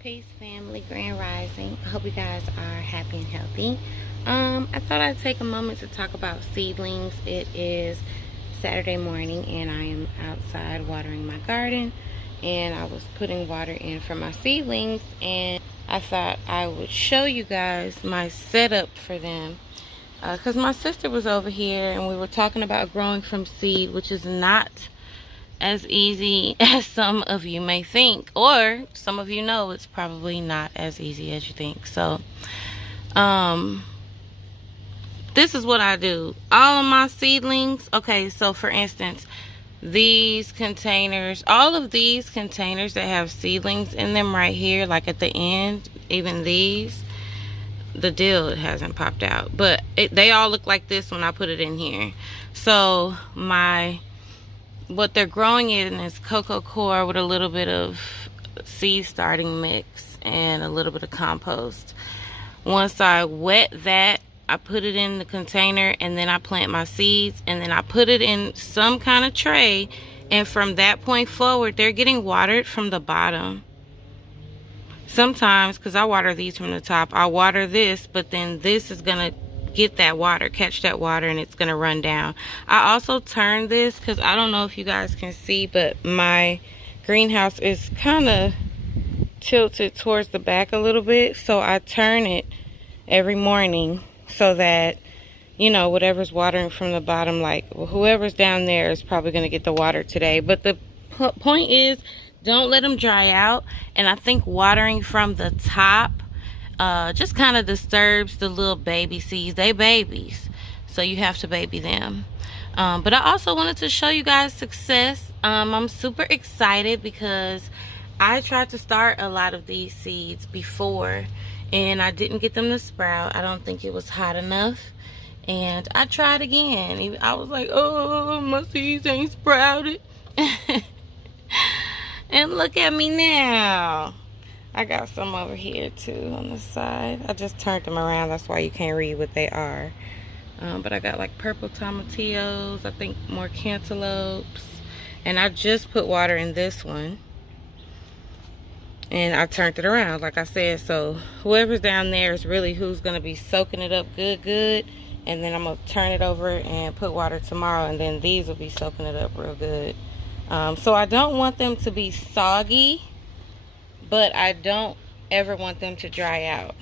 Peace, family, grand rising. I hope you guys are happy and healthy. I thought I'd take a moment to talk about seedlings. It is Saturday morning and I am outside watering my garden, and I was putting water in for my seedlings, and I thought I would show you guys my setup for them, because my sister was over here and we were talking about growing from seed, which is not as easy as some of you may think, or some of you know it's probably not as easy as you think. So this is what I do. All of my seedlings, okay, so for instance, these containers, all of these containers that have seedlings in them right here, like at the end, even these, the deal hasn't popped out, but they all look like this when I put it in here. So what they're growing in is coco coir with a little bit of seed starting mix and a little bit of compost. Once I wet that, I put it in the container, and then I plant my seeds, and then I put it in some kind of tray, and from that point forward they're getting watered from the bottom. Sometimes, because I water these from the top, I water this, but then this is gonna get that water, catch that water, and it's gonna run down. I also turn this because I don't know if you guys can see, but my greenhouse is kind of tilted towards the back a little bit, so I turn it every morning so that, you know, whatever's watering from the bottom, like whoever's down there is probably going to get the water today. But the point is, don't let them dry out. And I think watering from the top just kind of disturbs the little baby seeds. They babies, so you have to baby them. But I also wanted to show you guys success. I'm super excited because I tried to start a lot of these seeds before and I didn't get them to sprout. I don't think it was hot enough, and I tried again. I was like, oh, my seeds ain't sprouted. And look at me now. I got some over here too on the side. I just turned them around, that's why you can't read what they are. But I got like purple tomatillos, I think more cantaloupes, and I just put water in this one. And I turned it around, like I said, so whoever's down there is really who's going to be soaking it up good. And then I'm going to turn it over and put water tomorrow, and then these will be soaking it up real good. So I don't want them to be soggy, but I don't ever want them to dry out.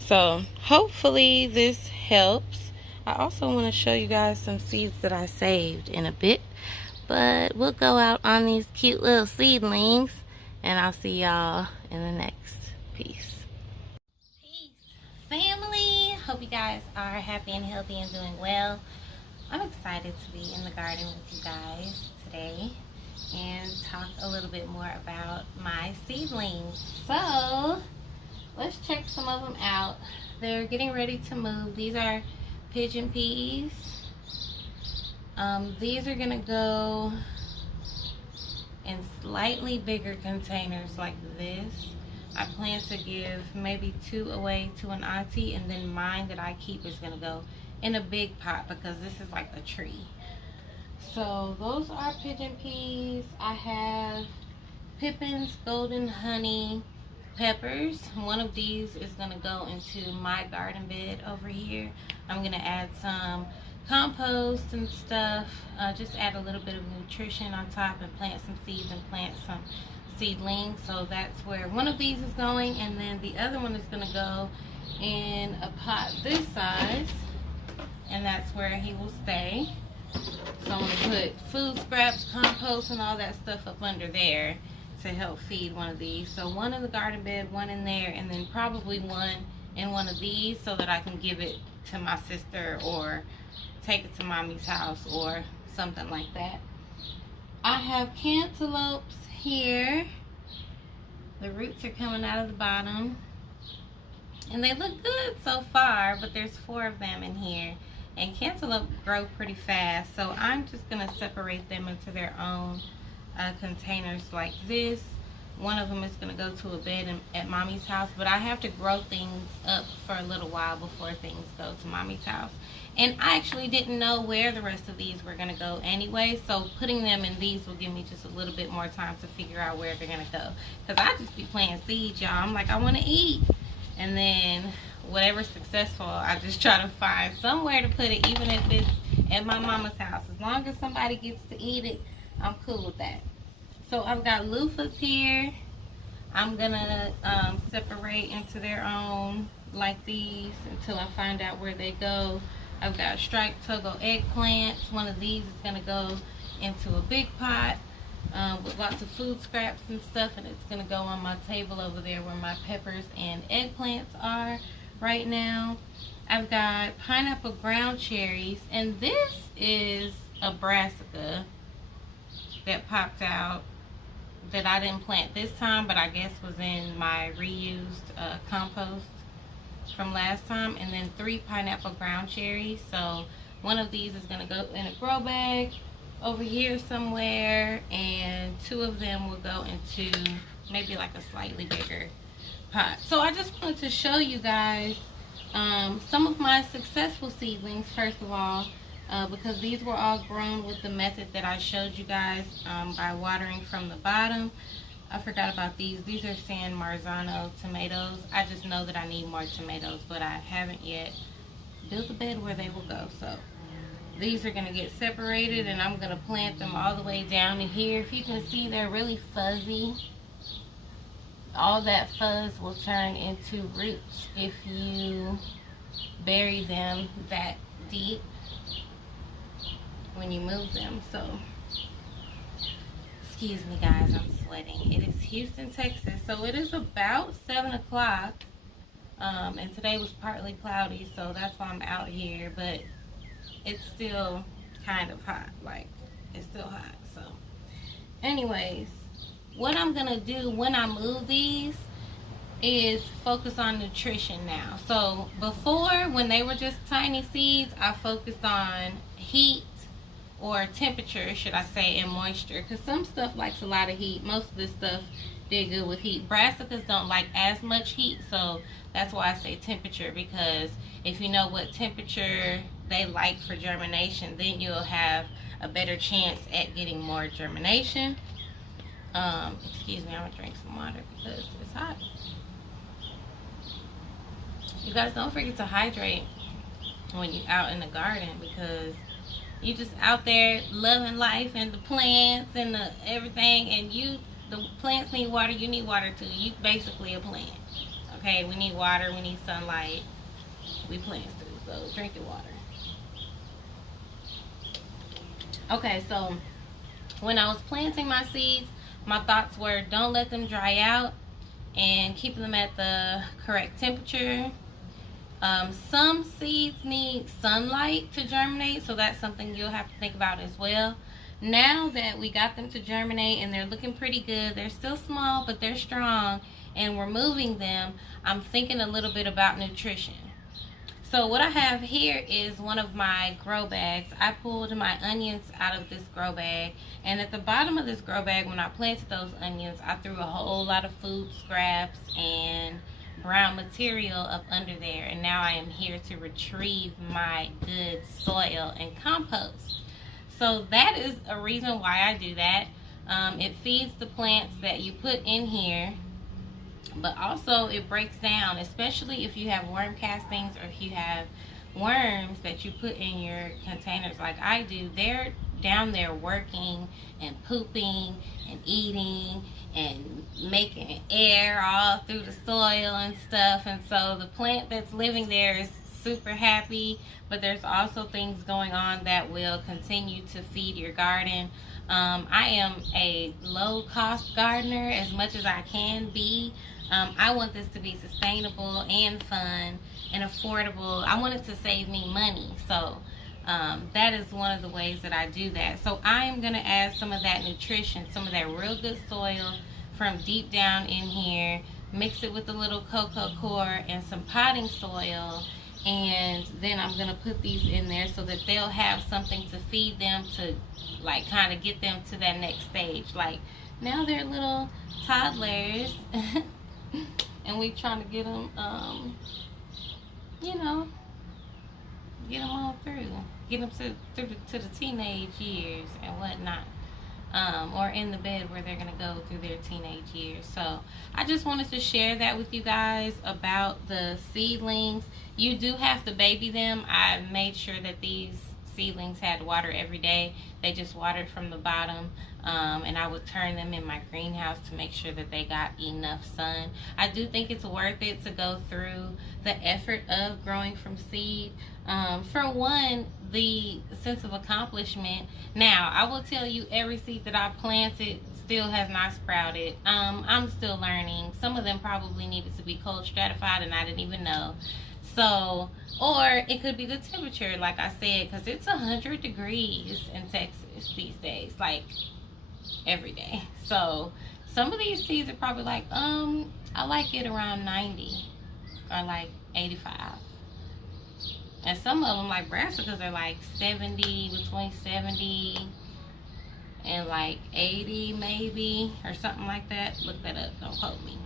So hopefully this helps. I also want to show you guys some seeds that I saved in a bit, but we'll go out on these cute little seedlings, and I'll see y'all in the next piece. Peace, family. Hope you guys are happy and healthy and doing well. I'm excited to be in the garden with you guys today and talk a little bit more about my seedlings. So let's check some of them out. They're getting ready to move. These are pigeon peas. These are gonna go in slightly bigger containers like this. I plan to give maybe 2 away to an auntie, and then mine that I keep is gonna go in a big pot because this is like a tree. So those are pigeon peas. I have Pippin's golden honey peppers. One of these is gonna go into my garden bed over here. I'm gonna add some compost and stuff, just add a little bit of nutrition on top, and plant some seeds and plant some seedlings. So that's where one of these is going, and then the other one is going to go in a pot this size, and that's where he will stay. So I'm going to put food scraps, compost, and all that stuff up under there to help feed one of these. So one in the garden bed, one in there, and then probably one in one of these so that I can give it to my sister or take it to mommy's house or something like that. I have cantaloupes here. The roots are coming out of the bottom, and they look good so far, but there's 4 of them in here, and cantaloupe grow pretty fast, so I'm just gonna separate them into their own containers like this. One of them is going to go to a bed at mommy's house, but I have to grow things up for a little while before things go to mommy's house. And I actually didn't know where the rest of these were going to go anyway, so putting them in these will give me just a little bit more time to figure out where they're going to go. Because I just be planting seeds, y'all. I'm like, I want to eat. And then whatever's successful, I just try to find somewhere to put it, even if it's at my mama's house. As long as somebody gets to eat it, I'm cool with that. So I've got loofahs here. I'm going to separate into their own like these until I find out where they go. I've got striped Togo eggplants. One of these is going to go into a big pot with lots of food scraps and stuff, and it's going to go on my table over there where my peppers and eggplants are right now. I've got pineapple ground cherries, and this is a brassica that popped out that I didn't plant this time, but I guess was in my reused compost from last time. And then 3 pineapple ground cherries. So one of these is going to go in a grow bag over here somewhere, and 2 of them will go into maybe like a slightly bigger pot. So I just wanted to show you guys some of my successful seedlings first of all, because these were all grown with the method that I showed you guys by watering from the bottom. I forgot about these. These are San Marzano tomatoes. I just know that I need more tomatoes, but I haven't yet built a bed where they will go. So these are going to get separated, and I'm going to plant them all the way down to here. If you can see, they're really fuzzy. All that fuzz will turn into roots if you bury them that deep when you move them. So excuse me guys, I'm sweating. It is Houston, Texas, so it is about 7 o'clock, and today was partly cloudy, so that's why I'm out here, but it's still kind of hot. Like, it's still hot. So anyways, what I'm gonna do when I move these is focus on nutrition now. So before, when they were just tiny seeds, I focused on heat, or temperature, should I say, and moisture, because some stuff likes a lot of heat. Most of this stuff did good with heat. Brassicas don't like as much heat, so that's why I say temperature, because if you know what temperature they like for germination, then you'll have a better chance at getting more germination. Excuse me, I'm gonna drink some water because it's hot. You guys, don't forget to hydrate when you're out in the garden, because you just out there loving life and the plants and the everything, and the plants need water, you need water too. You basically a plant. Okay, we need water, we need sunlight. We plants too, so drink your water. Okay, so when I was planting my seeds, my thoughts were don't let them dry out and keep them at the correct temperature. Some seeds need sunlight to germinate, so that's something you'll have to think about as well. Now that we got them to germinate and they're looking pretty good, they're still small but they're strong, and we're moving them, I'm thinking a little bit about nutrition. So what I have here is one of my grow bags. I pulled my onions out of this grow bag, and at the bottom of this grow bag, when I planted those onions, I threw a whole lot of food scraps and brown material up under there, and now I am here to retrieve my good soil and compost. So that is a reason why I do that. It feeds the plants that you put in here, but also it breaks down, especially if you have worm castings or if you have worms that you put in your containers like I do. They're down there working and pooping and eating and making air all through the soil and stuff, and so the plant that's living there is super happy, but there's also things going on that will continue to feed your garden. I am a low-cost gardener as much as I can be. I want this to be sustainable and fun and affordable. I want it to save me money, so that is one of the ways that I do that. So I am going to add some of that nutrition, some of that real good soil from deep down in here, mix it with a little cocoa core and some potting soil, and then I'm going to put these in there so that they'll have something to feed them, to like kind of get them to that next stage. Like, now they're little toddlers. And we trying to get them, you know, get them all through. Get them to the teenage years and whatnot. Or in the bed where they're going to go through their teenage years. So I just wanted to share that with you guys about the seedlings. You do have to baby them. I made sure that these seedlings had water every day. They just watered from the bottom, and I would turn them in my greenhouse to make sure that they got enough sun. I do think it's worth it to go through the effort of growing from seed. For one, the sense of accomplishment. Now, I will tell you, every seed that I planted still has not sprouted. I'm still learning. Some of them probably needed to be cold stratified and I didn't even know. So, or it could be the temperature, like I said, because it's 100 degrees in Texas these days, like every day. So some of these seeds are probably like, I like it around 90 or like 85. And some of them, like brassicas, are like 70, between 70 and like 80 maybe, or something like that. Look that up, don't quote me.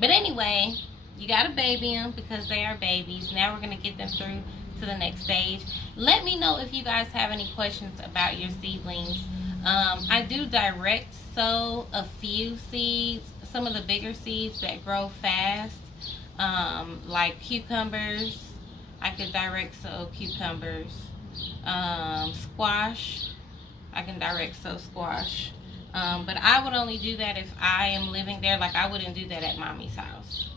But anyway, you gotta baby them because they are babies. Now we're gonna get them through to the next stage. Let me know if you guys have any questions about your seedlings. I do direct sow a few seeds, some of the bigger seeds that grow fast, like cucumbers. I could direct sow cucumbers. Squash, I can direct sow squash. But I would only do that if I am living there. Like, I wouldn't do that at mommy's house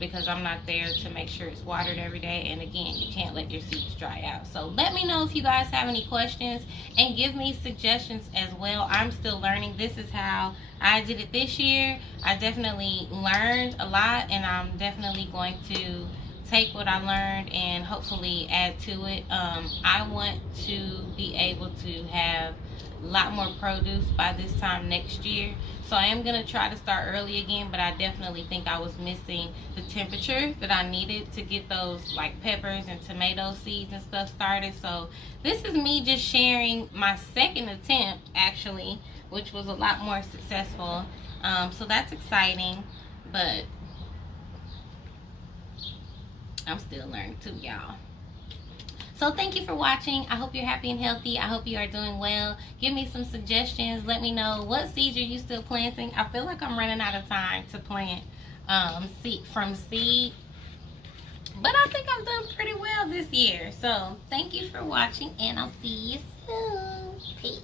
because I'm not there to make sure it's watered every day. And again, you can't let your seeds dry out. So let me know if you guys have any questions and give me suggestions as well. I'm still learning. This is how I did it this year. I definitely learned a lot, and I'm definitely going to take what I learned and hopefully add to it. I want to be able to have a lot more produce by this time next year. So I am going to try to start early again, but I definitely think I was missing the temperature that I needed to get those like peppers and tomato seeds and stuff started. So this is me just sharing my second attempt actually, which was a lot more successful. So that's exciting, but I'm still learning too, y'all. So thank you for watching. I hope you're happy and healthy. I hope you are doing well. Give me some suggestions. Let me know, what seeds are you still planting? I feel like I'm running out of time to plant from seed. But I think I've done pretty well this year. So thank you for watching, and I'll see you soon. Peace.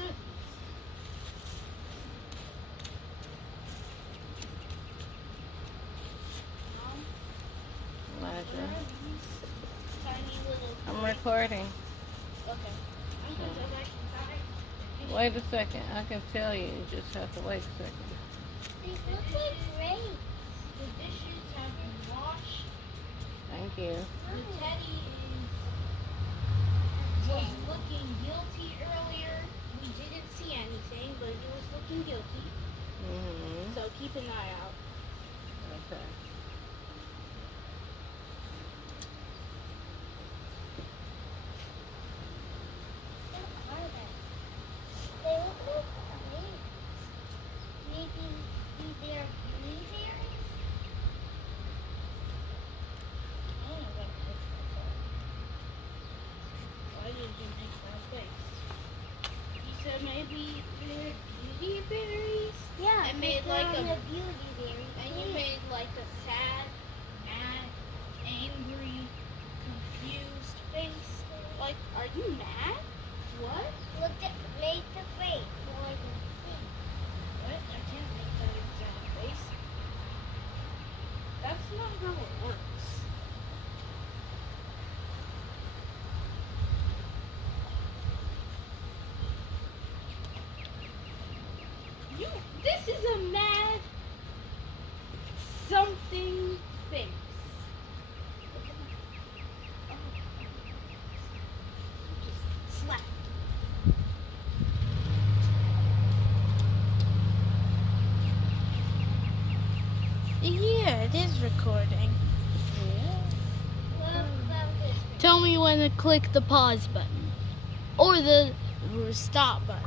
goodness. Mom, Elijah, where are these tiny little... I'm recording. Okay. I'm going to like die. Wait a second. I can tell you. You just have to wait a second. These look like great. The dishes have been washed. Thank you. The teddy was looking guilty earlier. We didn't see anything, but he was looking guilty. Mm-hmm. So keep an eye out. Okay. What are they? They look like grapes. Maybe they're blueberries? I don't know what this is. Why did you make that face? You said maybe they're beauty berries? Yeah. I made like a beauty berry. And you made like a sad, mad, angry, confused face. Like, are you mad? What? Make the face so I can see. What? I can't make that exact face. That's not how it works. This is a mad something face. Just slap. Yeah, it is recording. Tell me when to click the pause button or the stop button.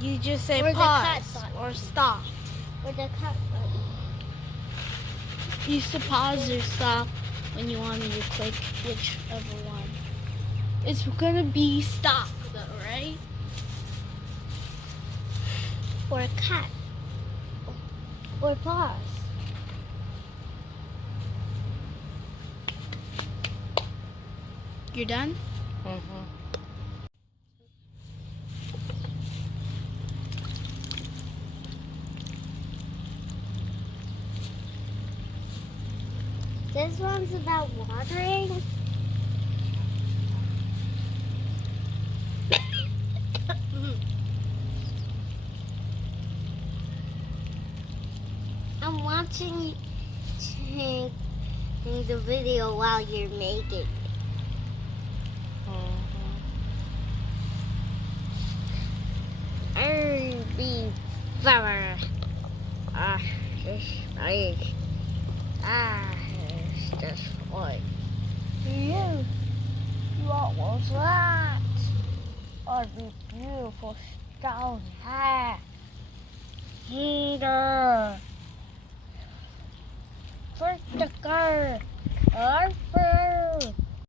You just say pause or stop. Or the cut button. You used to pause or stop when you want me to click whichever one. It's gonna be stop though, right? Or cut. Or pause. You're done? Mm-hmm. This one's about watering. I'm watching the video while you're making. Be flower. It's just what you. What was that? Oh, the beautiful stone hair. Peter. First the car. Our